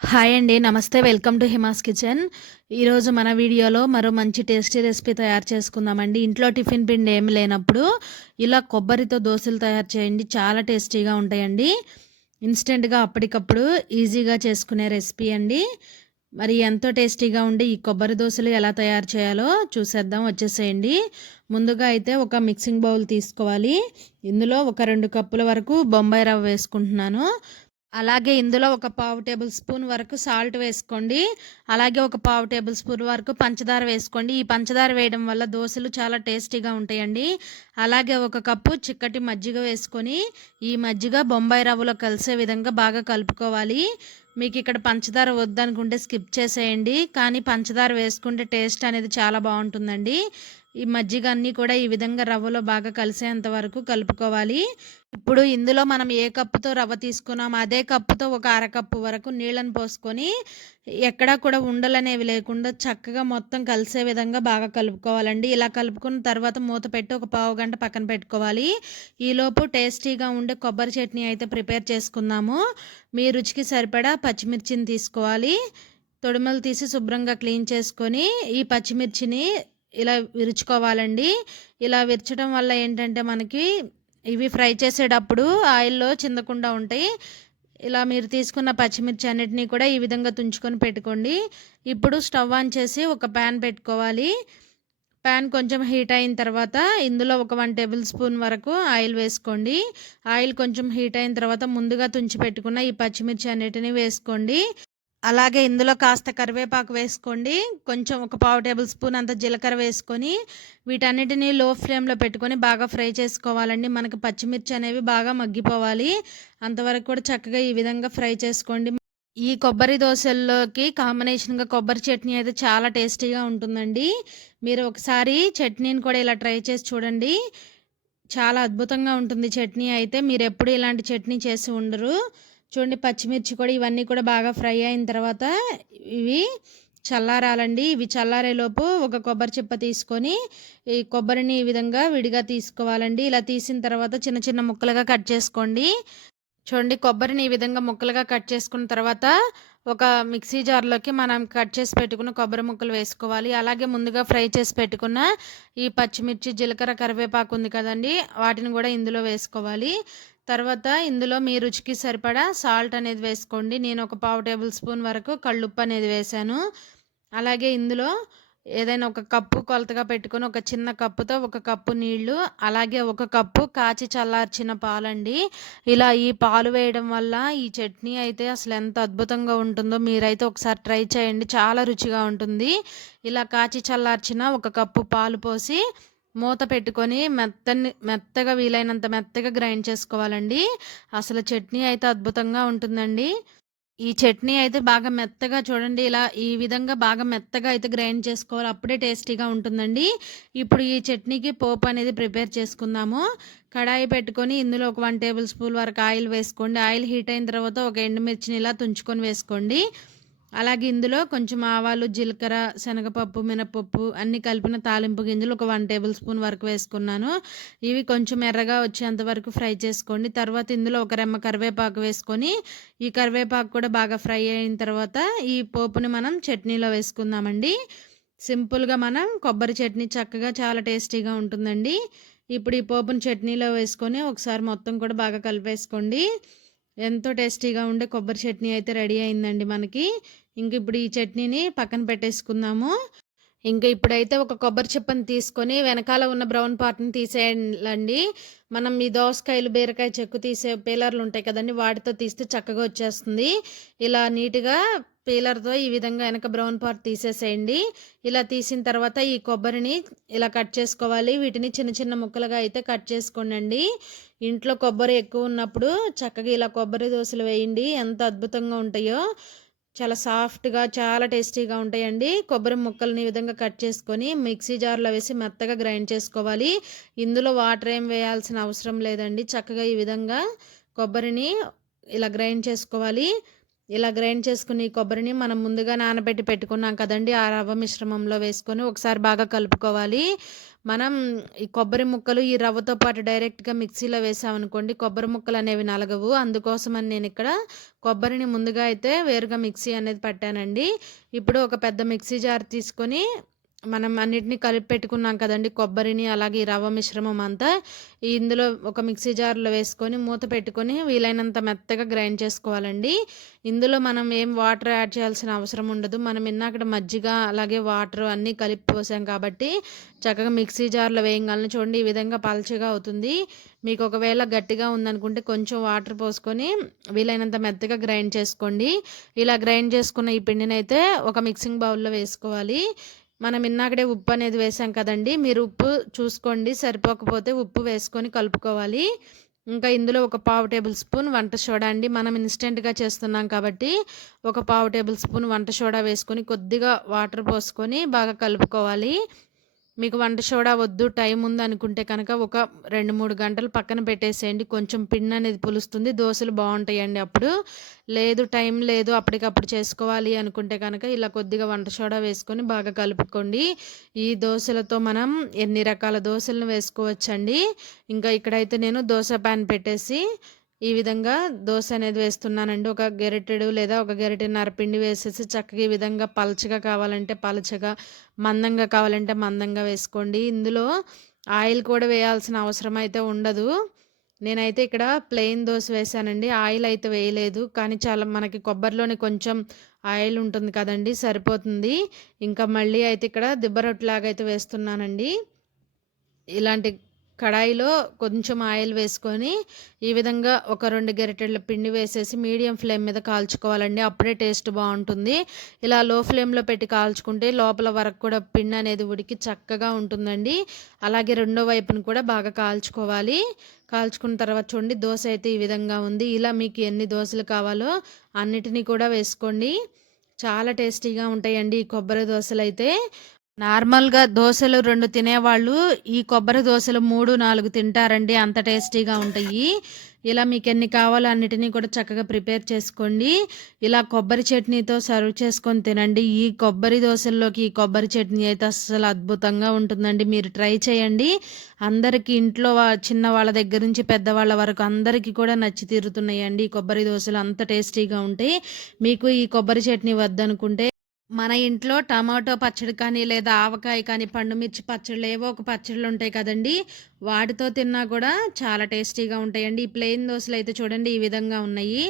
Hi అండి నమస్తే welcome to Hima's kitchen. ఈరోజు మన వీడియోలో మరో మంచి టేస్టీ రెసిపీ తయారు చేసుకుందామండి. ఇంట్లో టిఫిన్ పిండి ఏమి లేనప్పుడు ఇలా కొబ్బరితో దోశలు తయారు చేయండి చాలా టేస్టీగా ఉంటాయండి. ఇన్స్టెంట్గా అప్పటికప్పుడు ఈజీగా చేసుకునే రెసిపీ అండి. మరి ఎంతో టేస్టీగా ఉండి ఈ కొబ్బరి దోశలు ఎలా తయారు చేయాలో చూసేద్దాం వచ్చేసేయండి. ముందుగా అయితే ఒక మిక్సింగ్ బౌల్ తీసుకోవాలి. ఇందులో ఒక రెండు కప్పుల వరకు బొంబాయి రవ్వ వేసుకుంటున్నాను. అలాగే ఇందులో ఒక పావు టేబుల్ స్పూన్ వరకు సాల్ట్ వేసుకోండి. అలాగే ఒక పావు టేబుల్ స్పూన్ వరకు పంచదార వేసుకోండి. ఈ పంచదార వేయడం వల్ల దోశలు చాలా టేస్టీగా ఉంటాయండి. అలాగే ఒక కప్పు చిక్కటి మజ్జిగ వేసుకొని ఈ మజ్జిగ బొంబాయి రవ్వలో కలిసే విధంగా బాగా కలుపుకోవాలి. మీకు ఇక్కడ పంచదార వద్దనుకుంటే స్కిప్ చేసేయండి. కానీ పంచదార వేసుకుంటే టేస్ట్ అనేది చాలా బాగుంటుందండి. ఈ మజ్జిగ అన్నీ కూడా ఈ విధంగా రవ్వలో బాగా కలిసేంత వరకు కలుపుకోవాలి. ఇప్పుడు ఇందులో మనం ఏ కప్పుతో రవ్వ తీసుకున్నాం అదే కప్పుతో ఒక అరకప్పు వరకు నీళ్ళని పోసుకొని ఎక్కడా కూడా ఉండలనేవి లేకుండా చక్కగా మొత్తం కలిసే విధంగా బాగా కలుపుకోవాలండి. ఇలా కలుపుకున్న తర్వాత మూత పెట్టి ఒక పావు గంట పక్కన పెట్టుకోవాలి. ఈలోపు టేస్టీగా ఉండే కొబ్బరి చట్నీ అయితే ప్రిపేర్ చేసుకుందాము. మీ రుచికి సరిపడా పచ్చిమిర్చిని తీసుకోవాలి. తొడిమలు తీసి శుభ్రంగా క్లీన్ చేసుకొని ఈ పచ్చిమిర్చిని ఇలా విరుచుకోవాలండి. ఇలా విరచడం వల్ల ఏంటంటే మనకి ఇవి ఫ్రై చేసేటప్పుడు ఆయిల్లో చిందకుండా ఉంటాయి. ఇలా మీరు తీసుకున్న పచ్చిమిర్చి అన్నిటినీ కూడా ఈ విధంగా తుంచుకొని పెట్టుకోండి. ఇప్పుడు స్టవ్ ఆన్ చేసి ఒక ప్యాన్ పెట్టుకోవాలి. ప్యాన్ కొంచెం హీట్ అయిన తర్వాత ఇందులో ఒక వన్ టేబుల్ స్పూన్ వరకు ఆయిల్ వేసుకోండి. ఆయిల్ కొంచెం హీట్ అయిన తర్వాత ముందుగా తుంచి పెట్టుకున్న ఈ పచ్చిమిర్చి అన్నిటిని వేసుకోండి. అలాగే ఇందులో కాస్త కరివేపాకు వేసుకోండి. కొంచెం ఒక పావు టేబుల్ స్పూన్ అంత జీలకర్ర వేసుకొని వీటన్నిటిని లో ఫ్లేమ్లో పెట్టుకొని బాగా ఫ్రై చేసుకోవాలండి. మనకి పచ్చిమిర్చి అనేవి బాగా మగ్గిపోవాలి. అంతవరకు కూడా చక్కగా ఈ విధంగా ఫ్రై చేసుకోండి. ఈ కొబ్బరి దోశల్లోకి కాంబినేషన్గా కొబ్బరి చట్నీ అయితే చాలా టేస్టీగా ఉంటుందండి. మీరు ఒకసారి చట్నీని కూడా ఇలా ట్రై చేసి చూడండి. చాలా అద్భుతంగా ఉంటుంది చట్నీ అయితే. మీరు ఎప్పుడు ఇలాంటి చట్నీ చేసి ఉండరు. చూడండి పచ్చిమిర్చి కూడా ఇవన్నీ కూడా బాగా ఫ్రై అయిన తర్వాత ఇవి చల్లారాలండి. ఇవి చల్లారేలోపు ఒక కొబ్బరి చిప్ప తీసుకొని ఈ కొబ్బరిని ఈ విధంగా విడిగా తీసుకోవాలండి. ఇలా తీసిన తర్వాత చిన్న చిన్న ముక్కలుగా కట్ చేసుకోండి. చూడండి కొబ్బరిని ఈ విధంగా ముక్కలుగా కట్ చేసుకున్న తర్వాత ఒక మిక్సీ జార్లోకి మనం కట్ చేసి పెట్టుకున్న కొబ్బరి ముక్కలు వేసుకోవాలి. అలాగే ముందుగా ఫ్రై చేసి పెట్టుకున్న ఈ పచ్చిమిర్చి జీలకర్ర కరివేపాకు ఉంది కదండి వాటిని కూడా ఇందులో వేసుకోవాలి. తర్వాత ఇందులో మీ రుచికి సరిపడా సాల్ట్ అనేది వేసుకోండి. నేను ఒక పావు టేబుల్ స్పూన్ వరకు కళ్ళుప్పు అనేది వేశాను అలాగే ఇందులో ఏదైనా ఒక కప్పు కొలతగా పెట్టుకొని ఒక చిన్న కప్పుతో ఒక కప్పు నీళ్ళు అలాగే ఒక కప్పు కాచి చల్లార్చిన పాలండి. ఇలా ఈ పాలు వేయడం వల్ల ఈ చట్నీ అయితే అసలు ఎంత అద్భుతంగా ఉంటుందో మీరైతే ఒకసారి ట్రై చేయండి. చాలా రుచిగా ఉంటుంది. ఇలా కాచి చల్లార్చిన ఒక కప్పు పాలు పోసి మూత పెట్టుకొని మెత్తని మెత్తగా వీలైనంత మెత్తగా గ్రైండ్ చేసుకోవాలండి. అసలు చట్నీ అయితే అద్భుతంగా ఉంటుందండి. ఈ చట్నీ అయితే బాగా మెత్తగా చూడండి ఇలా ఈ విధంగా బాగా మెత్తగా అయితే గ్రైండ్ చేసుకోవాలి అప్పుడే టేస్టీగా ఉంటుందండి. ఇప్పుడు ఈ చట్నీకి పోపు అనేది ప్రిపేర్ చేసుకుందాము. కడాయి పెట్టుకొని ఇందులో ఒక వన్ టేబుల్ స్పూన్ వరకు ఆయిల్ వేసుకోండి. ఆయిల్ హీట్ అయిన తర్వాత ఒక ఎండుమిర్చిని ఇలా తుంచుకొని వేసుకోండి. అలాగే ఇందులో కొంచెం ఆవాలు జీలకర్ర శనగపప్పు మినపప్పు అన్నీ కలిపిన తాలింపు గింజలు ఒక వన్ టేబుల్ స్పూన్ వరకు వేసుకున్నాను. ఇవి కొంచెం ఎర్రగా వచ్చేంత వరకు ఫ్రై చేసుకోండి. తర్వాత ఇందులో ఒక రెమ్మ కరివేపాకు వేసుకొని ఈ కరివేపాకు కూడా బాగా ఫ్రై అయిన తర్వాత ఈ పోపుని మనం చట్నీలో వేసుకుందామండి. సింపుల్గా మనం కొబ్బరి చట్నీ చక్కగా చాలా టేస్టీగా ఉంటుందండి. ఇప్పుడు ఈ పోపుని చట్నీలో వేసుకొని ఒకసారి మొత్తం కూడా బాగా కలిపేసుకోండి. ఎంతో టేస్టీగా ఉండే కొబ్బరి చట్నీ అయితే రెడీ అయిందండి మనకి. ఇంక ఇప్పుడు ఈ చట్నీని పక్కన పెట్టేసుకుందాము. ఇంకా ఇప్పుడైతే ఒక కొబ్బరి చిప్పని తీసుకొని వెనకాల ఉన్న బ్రౌన్ పార్ట్ని తీసేయాలండి. మనం ఈ దోసకాయలు బీరకాయ చెక్కు తీసే పీలర్లు ఉంటాయి కదండి వాటితో తీస్తే చక్కగా వచ్చేస్తుంది. ఇలా నీట్గా పీలర్తో ఈ విధంగా వెనక బ్రౌన్ పార్ట్ తీసేసేయండి. ఇలా తీసిన తర్వాత ఈ కొబ్బరిని ఇలా కట్ చేసుకోవాలి. వీటిని చిన్న చిన్న ముక్కలుగా అయితే కట్ చేసుకోండి ఇంట్లో కొబ్బరి ఎక్కువ ఉన్నప్పుడు చక్కగా ఇలా కొబ్బరి దోశలు వేయండి. ఎంత అద్భుతంగా ఉంటాయో. చాలా సాఫ్ట్గా చాలా టేస్టీగా ఉంటాయండి. కొబ్బరి ముక్కల్ని ఈ విధంగా కట్ చేసుకొని మిక్సీ జార్లో వేసి మెత్తగా గ్రైండ్ చేసుకోవాలి. ఇందులో వాటర్ ఏం వేయాల్సిన అవసరం లేదండి. చక్కగా ఈ విధంగా కొబ్బరిని ఇలా గ్రైండ్ చేసుకోవాలి. ఇలా గ్రైండ్ చేసుకుని కొబ్బరిని మనం ముందుగా నానబెట్టి పెట్టుకున్నాం కదండి ఆ రవ్వ మిశ్రమంలో వేసుకొని ఒకసారి బాగా కలుపుకోవాలి మనం ఈ కొబ్బరి ముక్కలు ఈ రవ్వతో పాటు డైరెక్ట్‌గా మిక్సీలో వేసామనుకోండి కొబ్బరి ముక్కలు అనేవి నలగవు. అందుకోసమని నేను ఇక్కడ కొబ్బరిని ముందుగా అయితే వేరుగా మిక్సీ అనేది పట్టానండి. ఇప్పుడు ఒక పెద్ద మిక్సీ జార్ తీసుకొని మనం అన్నిటిని కలిపి పెట్టుకున్నాం కదండీ! కొబ్బరిని అలాగే రవ్వ మిశ్రమం అంతా ఇందులో ఒక మిక్సీ జార్‌లో వేసుకొని మూత పెట్టుకొని వీలైనంత మెత్తగా గ్రైండ్ చేసుకోవాలండి. ఇందులో మనం ఏం వాటర్ యాడ్ చేయాల్సిన అవసరం ఉండదు. మనం ఇందాకడ మజ్జిగ అలాగే వాటర్ అన్నీ కలిపి పోసాం కాబట్టి చక్కగా మిక్సీ జార్‌లో వేయగలను చూడండి ఈ విధంగా పల్చగా అవుతుంది. మీకు ఒకవేళ గట్టిగా ఉందనుకుంటే కొంచెం వాటర్ పోసుకొని వీలైనంత మెత్తగా గ్రైండ్ చేసుకోండి. ఇలా గ్రైండ్ చేసుకున్న ఈ పిండినైతే ఒక మిక్సింగ్ బౌల్‌లో వేసుకోవాలి. మనం ఇన్నాకడే ఉప్పు అనేది వేసాం కదండీ! మీరు ఉప్పు చూసుకోండి. సరిపోకపోతే ఉప్పు వేసుకొని కలుపుకోవాలి. ఇంకా ఇందులో ఒక పావు టేబుల్ స్పూన్ వంట సోడా అండి. మనం ఇన్స్టెంట్గా చేస్తున్నాం కాబట్టి ఒక పావు టేబుల్ స్పూన్ వంట సోడా వేసుకొని కొద్దిగా వాటర్ పోసుకొని బాగా కలుపుకోవాలి. మీకు వంట సోడా వద్దు టైం ఉంది అనుకుంటే కనుక ఒక 2, 3 గంటలు పక్కన పెట్టేసేయండి. కొంచెం పిండి అనేది పులుస్తుంది. దోశలు బాగుంటాయండి అప్పుడు. లేదు టైం లేదు అప్పటికప్పుడు చేసుకోవాలి అనుకుంటే కనుక ఇలా కొద్దిగా వంట సోడా వేసుకొని బాగా కలుపుకోండి. ఈ దోశలతో మనం ఎన్ని రకాల దోశలను వేసుకోవచ్చండి. ఇంకా ఇక్కడైతే నేను దోశ ప్యాన్ పెట్టేసి ఈ విధంగా దోశ అనేది వేస్తున్నానండి. ఒక గెరిటెడు లేదా ఒక గెరిటెన్నర పిండి వేసేసి చక్కగా ఈ విధంగా పలచగా కావాలంటే పలచగా, మందంగా కావాలంటే మందంగా వేసుకోండి. ఇందులో ఆయిల్ కూడా వేయాల్సిన అవసరం అయితే ఉండదు. నేనైతే ఇక్కడ ప్లెయిన్ దోశ వేశానండి. ఆయిల్ అయితే వేయలేదు. కానీ చాలా మనకి కొబ్బరిలోనే కొంచెం ఆయిల్ ఉంటుంది కదండి సరిపోతుంది. ఇంకా మళ్ళీ అయితే ఇక్కడ దిబ్బరొట్టులాగా అయితే వేస్తున్నానండి. ఇలాంటి కడాయిలో కొంచెం ఆయిల్ వేసుకొని ఈ విధంగా ఒక రెండు గరిటెల పిండి వేసేసి మీడియం ఫ్లేమ్ మీద కాల్చుకోవాలండి. అప్పుడే టేస్ట్ బాగుంటుంది ఇలా లో ఫ్లేమ్‌లో పెట్టి కాల్చుకుంటే లోపల వరకు కూడా పిండి అనేది ఉడికి చక్కగా ఉంటుందండి. అలాగే రెండో వైపున కూడా బాగా కాల్చుకోవాలి. కాల్చుకున్న తర్వాత చూడండి దోశ అయితే ఈ విధంగా ఉంది. ఇలా మీకు ఎన్ని దోశలు కావాలో అన్నిటిని కూడా వేసుకోండి. చాలా టేస్టీగా ఉంటాయండి ఈ కొబ్బరి అయితే నార్మల్‌గా దోశలు రెండు తినేవాళ్ళు ఈ కొబ్బరి దోశలు మూడు నాలుగు తింటారండి. అంత టేస్టీగా ఉంటాయి. ఇలా మీకు ఎన్ని కావాలో అన్నిటిని కూడా చక్కగా ప్రిపేర్ చేసుకోండి. ఇలా కొబ్బరి చట్నీతో సర్వ్ చేసుకొని తినండి. ఈ కొబ్బరి దోశల్లోకి ఈ కొబ్బరి చట్నీ అయితే అస్సలు అద్భుతంగా ఉంటుందండి. మీరు ట్రై చేయండి. అందరికీ ఇంట్లో వా చిన్నవాళ్ళ దగ్గర నుంచి పెద్దవాళ్ళ వరకు అందరికీ కూడా నచ్చి తీరుతున్నాయండి ఈ కొబ్బరి దోశలు అంత టేస్టీగా ఉంటాయి. మీకు ఈ కొబ్బరి చట్నీ వద్దనుకుంటే మన ఇంట్లో టమాటో పచ్చడి కానీ లేదా ఆవకాయ కానీ పండు మిర్చి పచ్చళ్ళు ఏవో ఒక పచ్చళ్ళు ఉంటాయి కదండీ! వాటితో తిన్నా కూడా చాలా టేస్టీగా ఉంటాయండి. ఈ ప్లెయిన్ దోసలు అయితే చూడండి ఈ విధంగా ఉన్నాయి.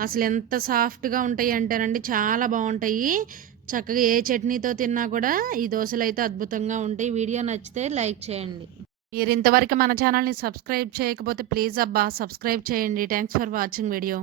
అసలు ఎంత సాఫ్ట్‌గా ఉంటాయి అంటేనండి చాలా బాగుంటాయి చక్కగా ఏ చట్నీతో తిన్నా కూడా ఈ దోశలు అయితే అద్భుతంగా ఉంటాయి. వీడియో నచ్చితే లైక్ చేయండి. మీరు ఇంతవరకు మన ఛానల్‌ని సబ్స్క్రైబ్ చేయకపోతే ప్లీజ్ అబ్బా సబ్స్క్రైబ్ చేయండి. Thanks for watching video.